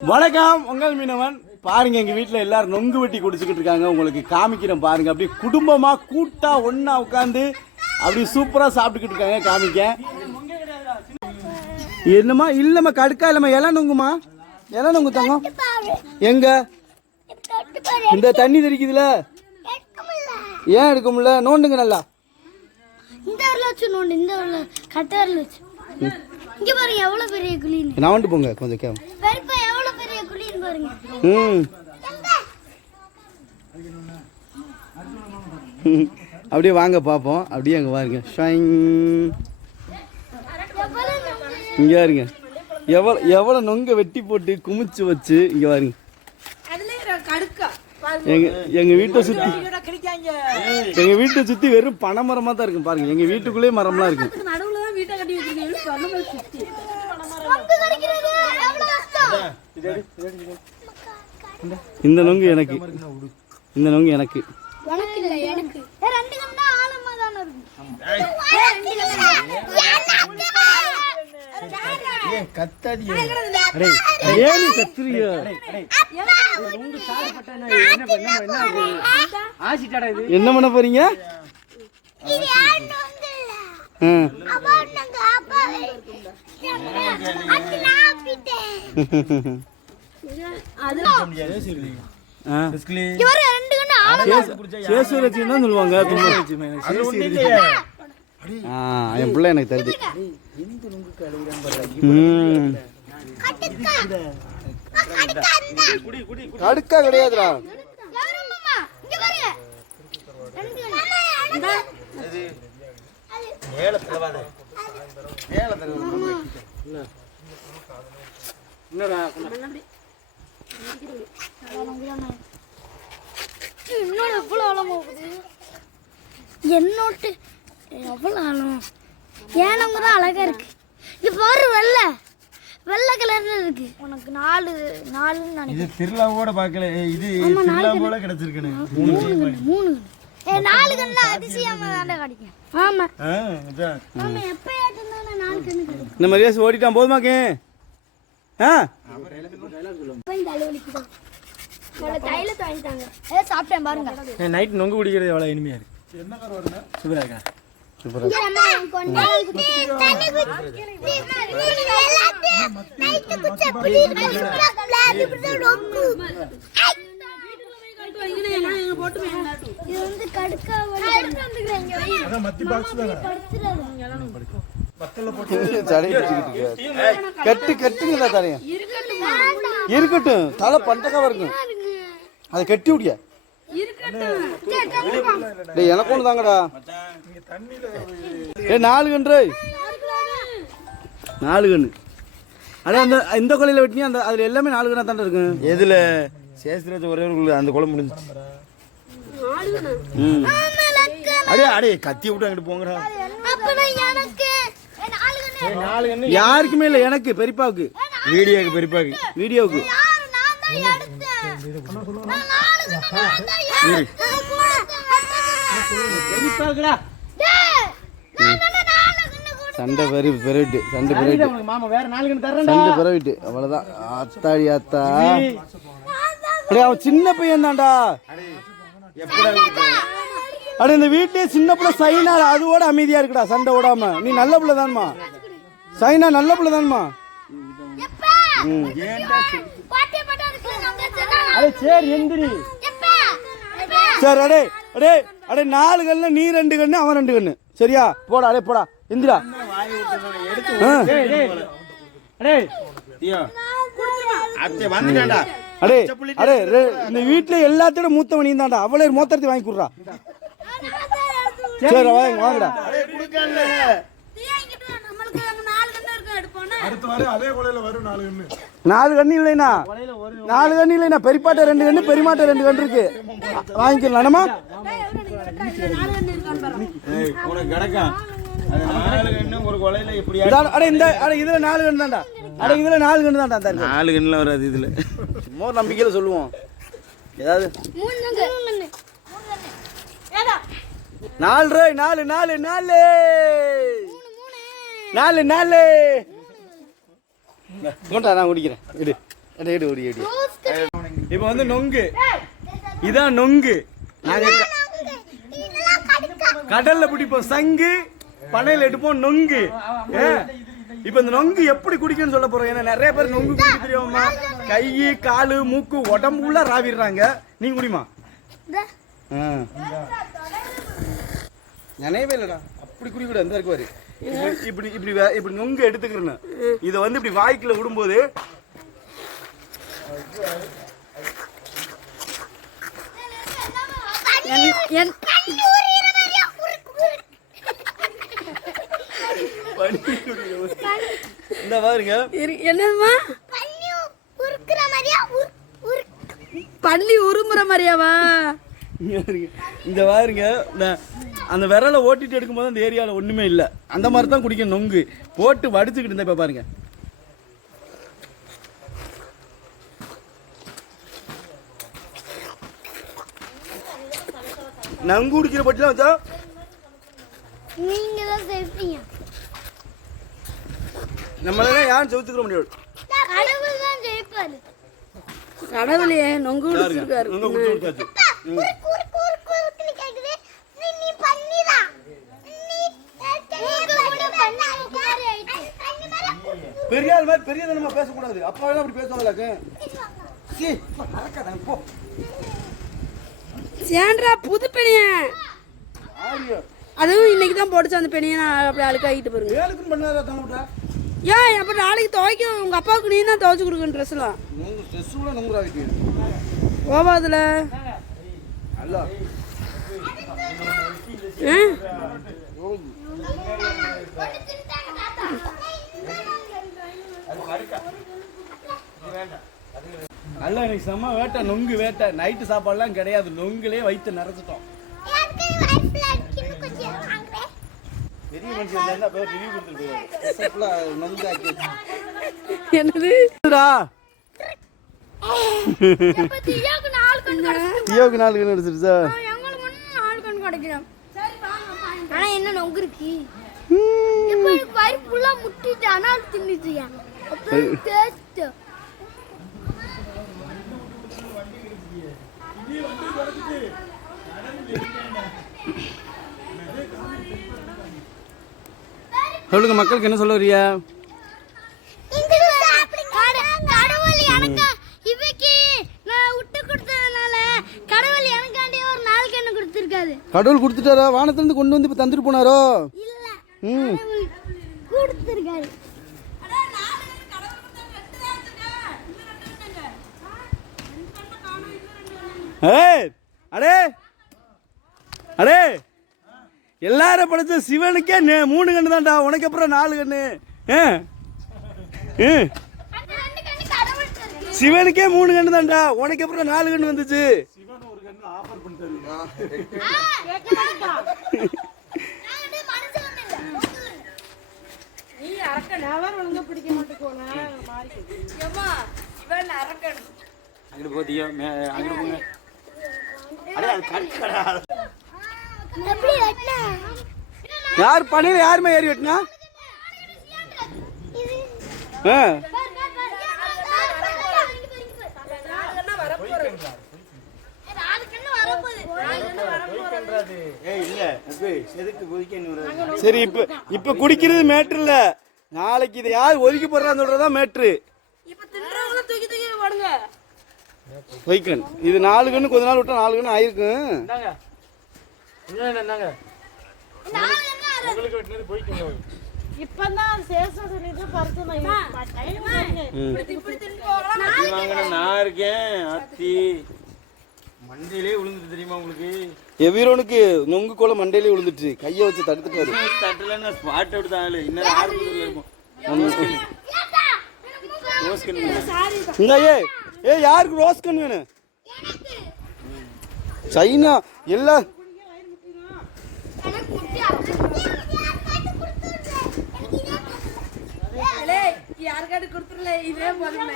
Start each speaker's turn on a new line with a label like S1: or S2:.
S1: வணக்கம் உங்கள் மீனவன். பாருங்க எங்க வீட்ல எல்லாரும் நொங்கு வெட்டி குடிச்சுக்கிட்டு இருக்காங்க. உங்களுக்கு காமிக்கிறேன் பாருங்க. அப்படியே குடும்பமா கூட்டா ஒண்ணா உட்காந்து அப்படி சூப்பரா சாப்பிட்டுக்கிட்டு இருக்காங்க காமிக்க. என்னம்மா இல்லம்மா கடுக்கா இல்லம்மா இலை நொங்குமா? இலை நொங்கு தங்கம். எங்க? இந்த தண்ணி தெரிக்குதுல? ஏன் எடுக்க முடியல? நோண்டுங்க நல்லா.
S2: இந்த வரல வச்சு நோண்டு
S1: போங்க கொஞ்சம் கேம்
S2: பெருப்பா எவ்வளவு பெரிய குழின்னு பாருங்க
S1: ம். அப்படியே வாங்க பார்ப்போம். அப்படியே அங்கே பாருங்க. ஷைங்? இங்கே பாருங்க. எவ்வளோ எவ்வளோ நொங்க வெட்டி போட்டு குமிச்சு வச்சு இங்கே பாருங்க. எங்க எங்க வீட்டை சுத்தி எங்க வீட்டை சுத்தி வெறும் பனை மரமா தான் இருக்கும். பாருங்க. எங்க வீட்டுக்குள்ளேயே மரம்லாம் இருக்கு
S3: நடுவுல தான் வீட்டை கட்டி வச்சிருக்கீங்க.
S1: இந்த நொங்கு எனக்கு. இந்த நொங்கு எனக்கு. என்ன பண்ண போறீங்க? தான் சொல்லுவாங்க என் பிள்ளை எனக்கு தருது கடுக்கா. கிடையாதுடா
S2: மேல மாமா என்னோட? எவ்வளோ ஆழம் போகுது? என்னோட்டு எவ்வளோ ஆழம்? ஏனவங்க தான் அழகா இருக்கு? இது பாரு வெள்ளை. வெள்ளை கலர்ல இருக்கு. உனக்கு நாலு நாலுன்னு நினைக்கிறேன்.
S4: இது திருவிழாவோட பார்க்கல. இது திருவிழாவோட கிடைச்சிருக்கேன் மூணு
S2: மூணு மூணு நாலு கண்ணு அதிசயமா தானே கிடைக்கும் ஆமா.
S4: ஆ, அதான்.
S2: ஆமா எப்ப ஏட்டுனா நாலு கண்ணு கிடைக்கும்
S1: இந்த மாதிரி ரேஸ் ஓடிட்டான் போதுமாக்கே ஆ?
S2: சாப்பிட்டேன் பாருங்க.
S4: நைட் நொங்கு குடிக்கிறது எவ்வளோ இனிமையா இருக்கு. சூப்பரா இருக்கா?
S2: அம்மா இது வந்து கடுக்கா எடுத்து
S1: சடையை பிடிச்சிக்கிட்டு கட்டு கட்டுங்கடா தரையும் இருக்கட்டும் தலை பண்டக்கா இருக்கும் அதை கட்டி விடிய டேய் எனக்கு ஒன்று தாங்கடா ஏ நாலு கன்று. நாலு கன்று அடே அந்த இந்த கொலையில் வெட்டினி அந்த அதில் எல்லாமே நாலு கண்ணா தாண்டா இருக்கும்
S4: எதுல? சேஸ்திரத்தை ஒரே ஒரு அந்த குழம்பு முடிஞ்சிச்சு.
S1: ம்.
S4: அடே அடே கத்தி விட்டு அங்கிட்டு போங்கடா.
S2: அப்பனா எனக்கு. ஏ, நாலு கண்ணு
S4: நாலு கண்ணு
S1: யாருக்குமே இல்லை எனக்கு பெரியப்பாவுக்கு.
S4: வீடியோக்கு பெரியப்பாக்கு
S1: வீடியோவுக்கு
S2: யாரு? நான் தான் எடுத்தேன். நான் நாலு கண்ணு நான் தான் எடுத்தேன்.
S1: பெரியப்பாவுக்குடா.
S2: டேய், நான் தானே நாலு கண்ணு கூட
S1: சண்டை பெரு பெருவிட்டு சண்டை பெருவிட்டு.
S4: மாமா வேற நாலு கண்ணு தரேன்
S1: சண்டை பெருவிட்டு அவ்வளோதான் ஆத்தாடி ஆத்தா. அடே அவன் சின்ன பையன் தான்டா. அட இந்த வீட்லயே சின்ன பிள்ளை சைனா அதுவோட அமைதியா இருக்குடா சண்டை ஓடாம நீ நல்ல பிள்ளை தான்மா. சைனா நல்ல பிள்ளை தான்மா. அடே சரி எந்திரி. சரி அடே அடே அடே நாலு கண்ணு நீ ரெண்டு கண்ணு அவன் ரெண்டு கண்ணு. சரியா? போடா அடே போடா. எந்திரா.
S4: அத்தை வந்துட்டான்டா.
S1: அடே அடே ரெ- இந்த வீட்ல எல்லாத்தோட மூத்தவன் நீ தான்டா அவளே மோத்தரத்தை வாங்கி கொடுறா. சரி வாங்க வாங்கடா.
S3: நாலு கண்ணு இருக்கு எடுப்போம்னா
S1: நாலு கண்ணு. இல்லைனா நாலு கண்ணு இல்லைனா பெரியப்பாட்ட ரெண்டு கண்ணு பெரியமாட்ட ரெண்டு கண்ணு இருக்கு. வாங்கிக்கலாமா.
S3: நாலு கண்ணு இருக்கான்னு பாருங்க
S4: ஏய் உனக்கு கிடக்கும் அது நாலு கண்ணு ஒரு கொலையில இப்படி
S1: இதான் அட இந்த அட இதுல நாலு கண்ணு தான்டா அட இதுல நாலு கண்ணு தான்டா
S4: நாலு கண்ணுல வராது இதுல.
S1: சும்மா நம்பிக்கையில சொல்லுவோம் ஏதாவது
S2: மூணு கண்ணு மூணு கண்ணு ஏடா
S1: நாலு ரூபாய் நாலு நாலு நாலு
S2: மூணு மூணு
S1: நாலு நாலு கொண்டா நான் குடிக்கிறேன் இடு எடு, எடு ஓடி எடு இப்போ வந்து நொங்கு இதான் நொங்கு கடல்ல பிடிப்போம் சங்கு பனையில எடுப்போம் நொங்கு ஏ, இப்போ இந்த நொங்கு எப்படி குடிக்கணும்னு சொல்ல போறோம்? ஏன்னா நிறைய பேர் நொங்கு குடிக்க தெரியாமா கை காலு மூக்கு உடம்பு உள்ள ராவிடுறாங்க. நீங்க குடிமா. நினைவே இல்லடா. அப்படி குடிக்கூடாது இந்த இருக்கு இப்படி இப்படி இப்படி நொங்கு எடுத்துக்கிறேன் இதை வந்து இப்படி வாய்க்குள்ள விடும்போது
S2: என்
S1: பனி குடிக்க- இந்த பாருங்க
S2: இரு- என்னதுமா பள்ளி உருமுறை மாதிரியாவா?
S1: இங்க பாருங்க. இந்த பாருங்க. இந்த- அந்த விரலை ஓட்டிட்டு எடுக்கும்போது அந்த ஏரியாவில் ஒண்ணுமே இல்லை. அந்த மாதிரி தான் குடிக்கணும் நொங்கு. போட்டு வடிச்சுக்கிட்டு இருந்தா இப்ப பாருங்க. நங்கு குடிக்கிற பட்டிலாம் வச்சா?
S2: நீங்க தான் செய்வீங்க
S1: நம்மளால யாரும் செவுத்துக்கிற முடியாது.
S2: கடவுள் தான் ஜெயிப்பாரு.
S3: கடவுளே நொங்கு
S1: பாருங்க, நொங்கு. பெரிய ஆள் மாதிரி பெரிய நம்ம பேசக்கூடாது. அப்பா வேணா அப்படி பேசுவாங்களாக்கு சீ, மறக்காத, போ.
S3: சேன்றா புது
S1: ஆரியா.
S3: அதுவும் இன்னைக்கு தான் போட்டுச்சு அந்த பெணியை நான் அப்படி அழுக்காகிட்டு பாருங்க
S1: வேலுக்கும் பண்ணாத தம்பிட்டா
S3: ஏன் அப்ப நாளைக்கு துவைக்க உங்க அப்பாவுக்கு நீ தான் துவைச்சு கொடுக்கணும் ட்ரெஸ் எல்லாம்.
S1: நொங்கு ஸ்ட்ரெஸ் கூட நொங்குறாகிட்டு
S3: ஓவாதுல.
S1: நல்லா. நல்லா இன்னைக்கு செம்ம வேட்டை நொங்கு வேட்டை. நைட்டு சாப்பாடுலாம் கிடையாது. நொங்குலே வயிற்று நிறைச்சிட்டோம்
S3: என்னது?
S2: நாலு கண் கிடைக்கும்
S1: தியோக்கு நாலு கண்ணு அடிச்சிருச்சா
S2: என்ன நொங்கு இருக்கு வயிறு ஃபுல்லா முட்டிட்டு அனால் தின்னுட்டு அப்போ டேஸ்ட்
S1: சொல்லுங்க மக்களுக்கு என்ன சொல்ல வரியா
S2: கடவுள்
S1: கொடுத்துட்டாரா? வானத்திலிருந்து கொண்டு வந்து இப்போ தந்துட்டு போனாரோ? ம்.
S2: கொடுத்துருக்காரு.
S1: ஏய் அடே அடே. எல்லாரும் படைச்ச சிவனுக்கே நே- மூணு கண்ணு தான்டா உனக்கு அப்புறம் நாலு கண்ணு. சிவனுக்கே மூணு கண்ணு தான்டா உனக்கு அப்புறம் நாலு கண்ணு வந்துச்சு.
S2: ஆ, நான் வந்து மனுஷன் இல்ல.
S3: நீ அரக்கன் அவர் ஒழுங்கா பிடிக்க மாட்டேங்கோனா ஏமா இவன் அரக்கன்
S4: அங்கிட்டு போத்தியோ அங்கிட்டு போங்க அடே அது கடிக்கடா
S2: எப்படி வெட்டின?
S1: யார் பணியில் யாருமே ஏறி வெட்டினா? ஆ. சரி இப்போ இப்போ குடிக்கிறது மேட்ரு இல்லை. நாளைக்கு இதை யார் ஒதுக்கி போடுறான்னு சொல்றதா மேட்ரு. வைக்கன் இது நாலு கண்ணு கொஞ்ச நாள் விட்டா நாலு கண்ணு ஆயிருக்கும்.
S3: இப்பதான் சேஷம் சொல்லிட்டு பறிச்சு
S4: நான் இருக்கேன். அத்தி மண்டையிலே விழுந்துட்டு தெரியுமா உங்களுக்கு?
S1: எவ்வீரோனுக்கு நொங்கு கோல மண்டையிலே விழுந்துட்டு கையை வச்சு தடுத்துட்டாரு.
S4: தட்டில் நான் ஸ்பாட் எடுத்த ஆளு இன்னும் ஆறு இருக்கும்.
S1: ஏ ஏ யாருக்கு ரோஸ் கண் வேணும்? சைனா எல்லாம்
S3: யாருக்காட்டு கொடுத்துருல இதே போதும்